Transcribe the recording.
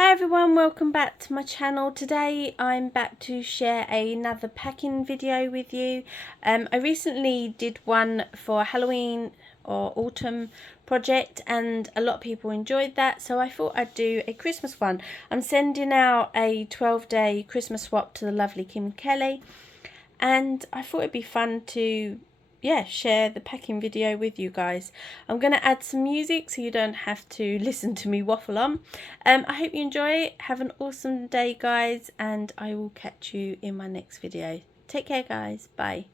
Hi everyone, welcome back to my channel. Today I'm back to share another packing video with you. I recently did one for Halloween or autumn project and a lot of people enjoyed that, so I thought I'd do a Christmas one. I'm sending out a 12-day Christmas swap to the lovely Kim Kelly, and I thought it'd be fun to share the packing video with you guys. I'm going to add some music so you don't have to listen to me waffle on. I hope you enjoy it. Have an awesome day, guys, and I will catch you in my next video. Take care, guys. Bye.